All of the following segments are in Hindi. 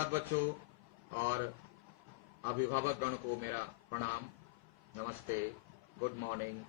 धन्यवाद बच्चों और अभिभावक गण को मेरा प्रणाम, नमस्ते, गुड मॉर्निंग,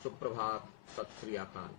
सुप्रभात, सत श्री अकाल।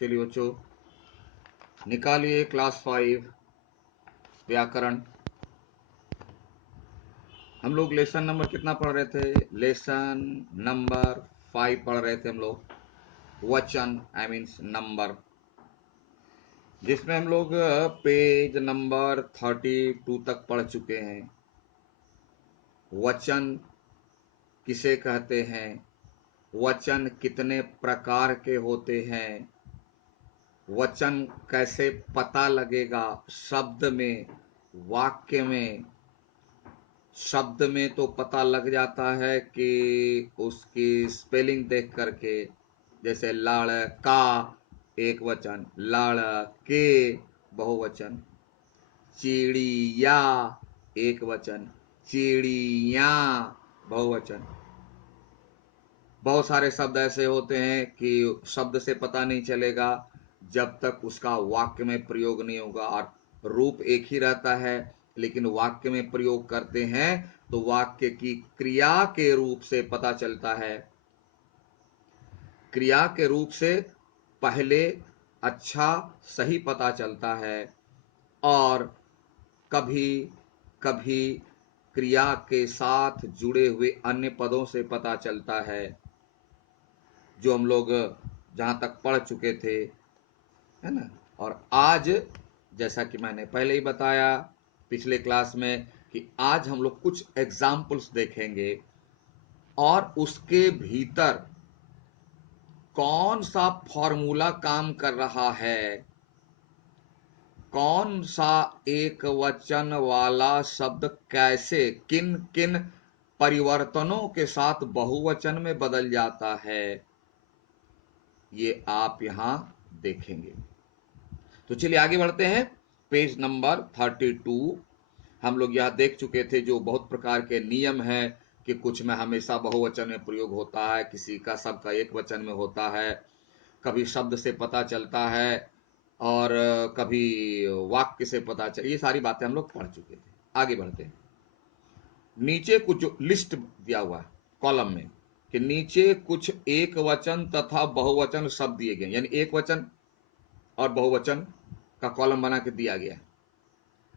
चलिए बच्चों, निकालिए क्लास 5 व्याकरण। हम लोग लेसन नंबर कितना पढ़ रहे थे? लेसन नंबर 5 पढ़ रहे थे हम लोग, वचन आई मीन्स नंबर, जिसमें हम लोग पेज नंबर 32 तक पढ़ चुके हैं। वचन किसे कहते हैं, वचन कितने प्रकार के होते हैं, वचन कैसे पता लगेगा शब्द में, वाक्य में। शब्द में तो पता लग जाता है कि उसकी स्पेलिंग देख करके, जैसे लड़का एक वचन, लड़के बहुवचन, चिड़िया एक वचन, चिड़िया बहुवचन। बहुत सारे शब्द ऐसे होते हैं कि शब्द से पता नहीं चलेगा जब तक उसका वाक्य में प्रयोग नहीं होगा, और रूप एक ही रहता है, लेकिन वाक्य में प्रयोग करते हैं तो वाक्य की क्रिया के रूप से पता चलता है। क्रिया के रूप से पहले अच्छा सही पता चलता है, और कभी कभी क्रिया के साथ जुड़े हुए अन्य पदों से पता चलता है, जो हम लोग जहां तक पढ़ चुके थे, है ना। और आज जैसा कि मैंने पहले ही बताया पिछले क्लास में कि आज हम लोग कुछ एग्जाम्पल्स देखेंगे, और उसके भीतर कौन सा फॉर्मूला काम कर रहा है, कौन सा एक वचन वाला शब्द कैसे किन किन परिवर्तनों के साथ बहुवचन में बदल जाता है, ये आप यहां देखेंगे। तो चलिए आगे बढ़ते हैं। पेज नंबर 32 हम लोग यह देख चुके थे, जो बहुत प्रकार के नियम हैं कि कुछ में हमेशा बहुवचन में प्रयोग होता है, किसी का सबका एक वचन में होता है, कभी शब्द से पता चलता है और कभी वाक्य से पता चल, ये सारी बातें हम लोग पढ़ चुके थे। आगे बढ़ते हैं। नीचे कुछ जो लिस्ट दिया हुआ है कॉलम में, कि नीचे कुछ एक वचन तथा बहुवचन शब्द दिए गए, यानी एक वचन और बहुवचन का कॉलम बना के दिया गया है।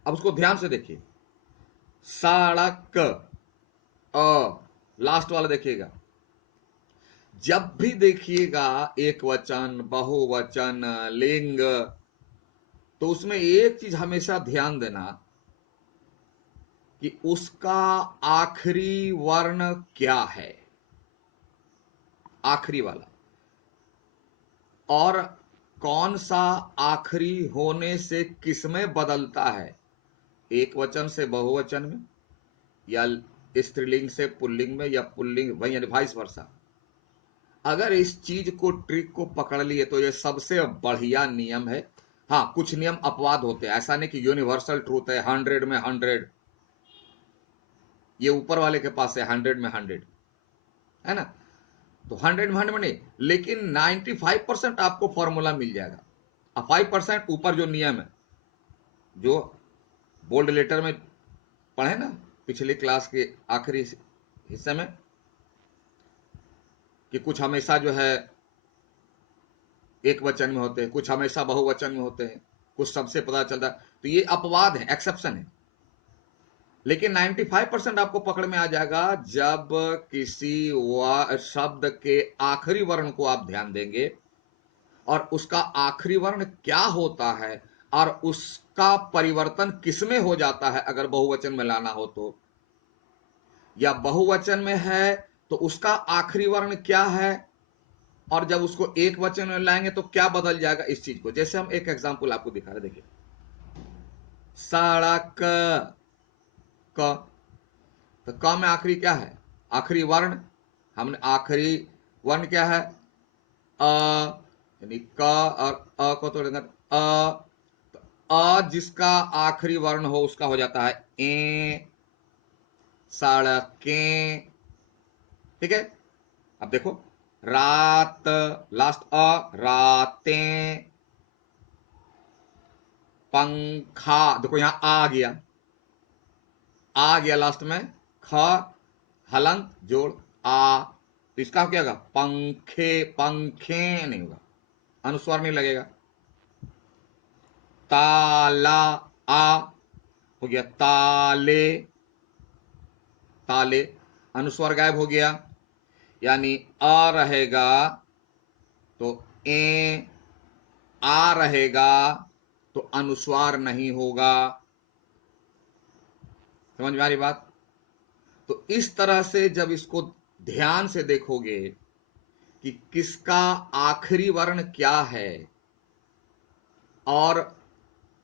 अब उसको ध्यान से देखिए। सड़क, लास्ट वाला देखिएगा। जब भी देखिएगा एक वचन, बहुवचन, लिंग, तो उसमें एक चीज हमेशा ध्यान देना कि उसका आखिरी वर्ण क्या है, आखिरी वाला, और कौन सा आखिरी होने से किसमें बदलता है, एक वचन से बहुवचन में, या स्त्रीलिंग से पुल्लिंग में, या पुल्लिंग वही, यानी वाइस वर्सा। अगर इस चीज को, ट्रिक को पकड़ लिए तो ये सबसे बढ़िया नियम है। हाँ, कुछ नियम अपवाद होते हैं, ऐसा नहीं कि यूनिवर्सल ट्रूथ है 100 में 100, ये ऊपर वाले के पास है 100 में 100, है ना। तो 100 में 100 नहीं, लेकिन 95% आपको फॉर्मूला मिल जाएगा। अब 5% ऊपर जो नियम है, जो बोल्ड लेटर में पढ़े ना पिछले क्लास के आखिरी हिस्से में, कि कुछ हमेशा जो है एक वचन में होते हैं, कुछ हमेशा बहुवचन में होते हैं, कुछ सबसे पता चलता है, तो ये अपवाद है, एक्सेप्शन है। लेकिन 95% आपको पकड़ में आ जाएगा जब किसी शब्द के आखिरी वर्ण को आप ध्यान देंगे और उसका आखिरी वर्ण क्या होता है और उसका परिवर्तन किसमें हो जाता है अगर बहुवचन में लाना हो तो, या बहुवचन में है तो उसका आखिरी वर्ण क्या है और जब उसको एक वचन में लाएंगे तो क्या बदल जाएगा इस चीज को। जैसे हम एक एग्जांपल आपको दिखा रहे, देखिए सड़क, क, तो क में आखिरी क्या है, आखिरी वर्ण, हमने आखिरी वर्ण क्या है अ, यानी क और अ को तोड़ेंगे अ, तो अ जिसका आखिरी वर्ण हो उसका हो जाता है ए, सड़कें। ठीक है, अब देखो रात, लास्ट रातें, पंखा, देखो यहां आ गया लास्ट में, ख हलंत जोड़ आ, तो इसका क्या होगा पंखे, पंखे नहीं होगा, अनुस्वार नहीं लगेगा। ताला, आ हो गया ताले, ताले, अनुस्वार गायब हो गया, यानी आ रहेगा तो ए, आ रहेगा तो अनुस्वार नहीं होगा। समझ में आ रही बात? तो इस तरह से जब इसको ध्यान से देखोगे कि किसका आखिरी वर्ण क्या है और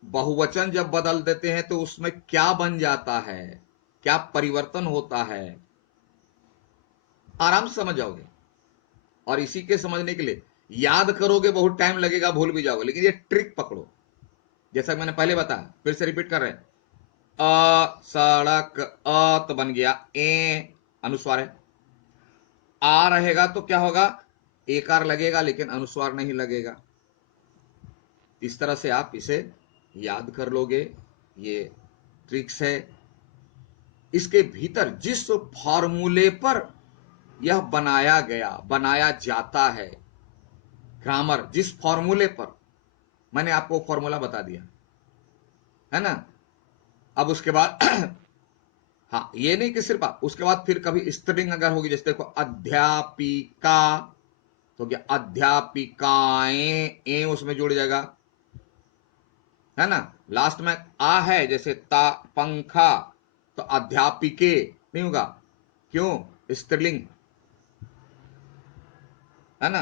बहुवचन जब बदल देते हैं तो उसमें क्या बन जाता है, क्या परिवर्तन होता है, आराम से समझ जाओगे। और इसी के समझने के लिए याद करोगे बहुत टाइम लगेगा, भूल भी जाओगे, लेकिन ये ट्रिक पकड़ो। जैसा मैंने पहले बताया, फिर से रिपीट कर रहे हैं, सड़क, तो बन गया ए, अनुस्वार है। आ रहेगा तो क्या होगा, एकार लगेगा लेकिन अनुस्वार नहीं लगेगा। इस तरह से आप इसे याद कर लोगे, ये ट्रिक्स है। इसके भीतर जिस फॉर्मूले पर यह बनाया जाता है, ग्रामर जिस फॉर्मूले पर, मैंने आपको फॉर्मूला बता दिया है ना। अब उसके बाद हाँ, ये नहीं कि सिर्फ आप, उसके बाद फिर कभी स्त्रीलिंग अगर होगी, जैसे देखो अध्यापिका, तो क्या अध्यापिकाएं, ए उसमें जुड़ जाएगा, है ना। लास्ट में आ है, जैसे ता पंखा, तो अध्यापिके नहीं होगा, क्यों, स्त्रीलिंग है ना।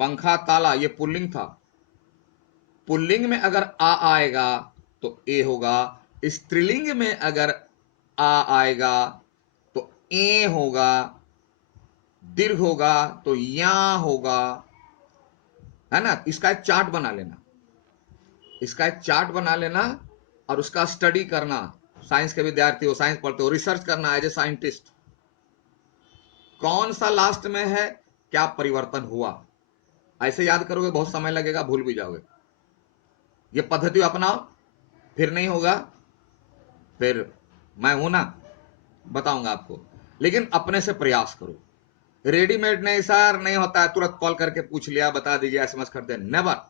पंखा ताला ये पुल्लिंग था, पुल्लिंग में अगर आ आएगा तो ए होगा, स्त्रीलिंग में अगर आ आएगा तो ए होगा, दीर्घ होगा तो या होगा, है ना। इसका एक चार्ट बना लेना, इसका एक चार्ट बना लेना और उसका स्टडी करना। साइंस के विद्यार्थी हो, साइंस पढ़ते हो, रिसर्च करना एज ए साइंटिस्ट, कौन सा लास्ट में है, क्या परिवर्तन हुआ। ऐसे याद करोगे, बहुत समय लगेगा, भूल भी जाओगे। ये पद्धति अपनाओ, फिर नहीं होगा, फिर मैं हूं ना, बताऊंगा आपको। लेकिन अपने से प्रयास करो, रेडीमेड नहीं सर, नहीं होता है तुरंत कॉल करके पूछ लिया, बता दीजिए, एसएमएस करते, नेवर।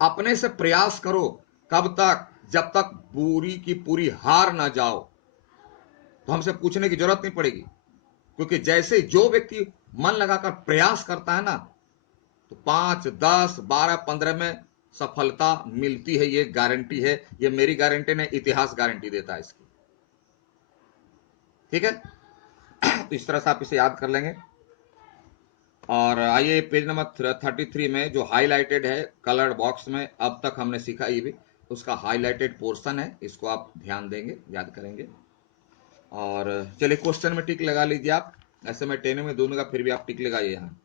अपने से प्रयास करो, कब तक, जब तक पूरी की पूरी हार ना जाओ, तो हमसे पूछने की जरूरत नहीं पड़ेगी। क्योंकि जैसे जो व्यक्ति मन लगाकर प्रयास करता है ना, तो 5, 10, 12, 15 में सफलता मिलती है, ये गारंटी है, ये मेरी गारंटी नहीं, इतिहास गारंटी देता है इसकी। ठीक है, तो इस तरह से आप इसे याद कर लेंगे। और आइए पेज नंबर 33 में जो हाईलाइटेड है कलर्ड बॉक्स में, अब तक हमने सीखा, ये भी उसका हाईलाइटेड पोर्शन है, इसको आप ध्यान देंगे, याद करेंगे। और चलिए क्वेश्चन में टिक लगा लीजिए आप, ऐसे मैं टेन में दूंगा, फिर भी आप टिक लगाइए यहाँ।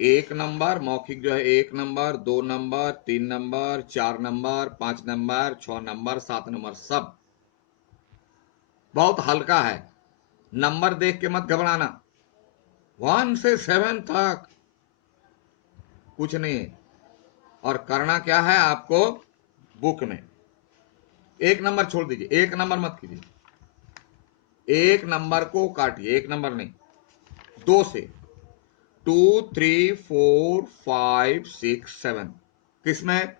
1 नंबर मौखिक जो है, 1 number, 2 number, 3 number, 4 number, 5 number, 6 number, 7 number, सब बहुत हल्का है। नंबर देख के मत घबराना, 1 से 7 तक कुछ नहीं। और करना क्या है आपको, बुक में 1 नंबर छोड़ दीजिए, 1 नंबर मत कीजिए, 1 नंबर को काटिए, 1 नंबर नहीं, 2 से 2, 3, 4, 5, 6, 7 किसमें,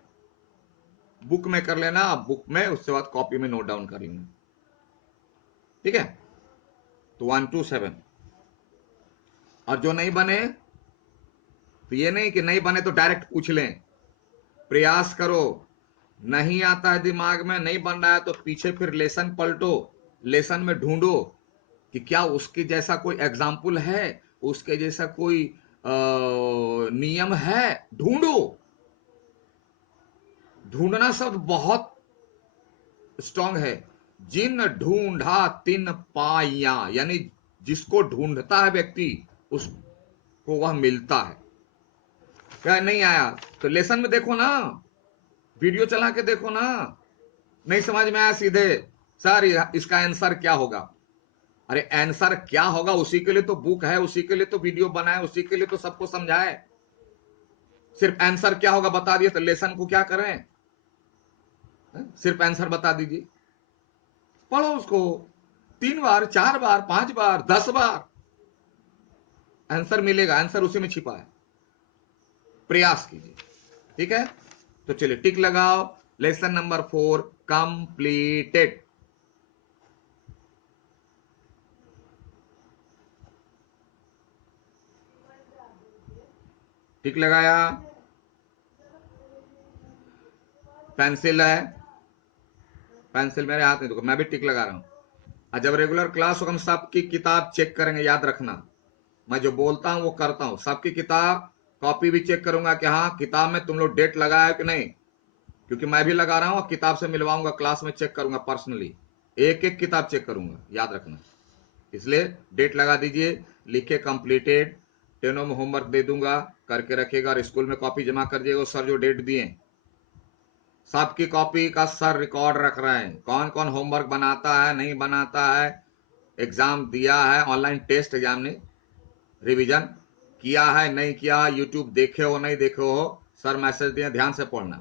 बुक में कर लेना, बुक में, उसके बाद कॉपी में नोट डाउन कर लेना। ठीक है, तो 1 to 7। और जो नहीं बने तो ये नहीं कि नहीं बने तो डायरेक्ट पूछ लें, प्रयास करो। नहीं आता है दिमाग में, नहीं बन रहा है, तो पीछे फिर लेसन पलटो, लेसन में ढूंढो कि क्या उसके जैसा कोई एग्जाम्पल है, उसके जैसा कोई नियम है, ढूंढो। ढूंढना शब्द बहुत स्ट्रांग है। जिन ढूंढा तिन पाइया, यानी जिसको ढूंढता है व्यक्ति उसको वह मिलता है। क्या नहीं आया तो लेसन में देखो ना, वीडियो चला के देखो ना। नहीं समझ में आया सीधे सर इसका आंसर क्या होगा, अरे आंसर क्या होगा उसी के लिए तो बुक है, उसी के लिए तो वीडियो बनाए, उसी के लिए तो सबको समझाए। सिर्फ आंसर क्या होगा बता दिए तो लेसन को क्या करें, सिर्फ आंसर बता दीजिए। पढ़ो उसको 3 बार 4 बार 5 बार 10 बार, आंसर मिलेगा, आंसर उसी में छिपा है। प्रयास कीजिए, ठीक है। तो चलिए टिक लगाओ, लेसन नंबर 4 कंप्लीटेड। टिक लगाया, पेंसिल है, पेंसिल मेरे हाथ में, देखो मैं भी टिक लगा रहा हूं। और जब रेगुलर क्लास हो हम सबकी किताब चेक करेंगे, याद रखना मैं जो बोलता हूं वो करता हूं। सबकी किताब कॉपी भी चेक करूंगा कि हाँ किताब में तुम लोग डेट लगाया है कि नहीं, क्योंकि मैं भी लगा रहा हूं और किताब से मिलवाऊंगा, क्लास में चेक करूंगा पर्सनली, एक एक किताब चेक करूंगा, याद रखना। इसलिए डेट लगा दीजिए, लिखे कंप्लीटेड, टेनों में होमवर्क दे दूंगा, करके रखिएगा और स्कूल में कॉपी जमा कर दिएगा। सर जो डेट दिए सबकी कॉपी का सर रिकॉर्ड रख रहे हैं, कौन कौन होमवर्क बनाता है नहीं बनाता है, एग्जाम दिया है, ऑनलाइन टेस्ट एग्जाम ने रिवीजन किया है नहीं किया, यूट्यूब देखे हो नहीं देखे हो, सर मैसेज दिए, ध्यान से पढ़ना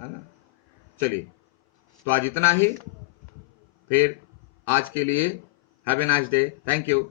है ना। चलिए तो आज इतना ही, फिर आज के लिए have a nice day, thank you.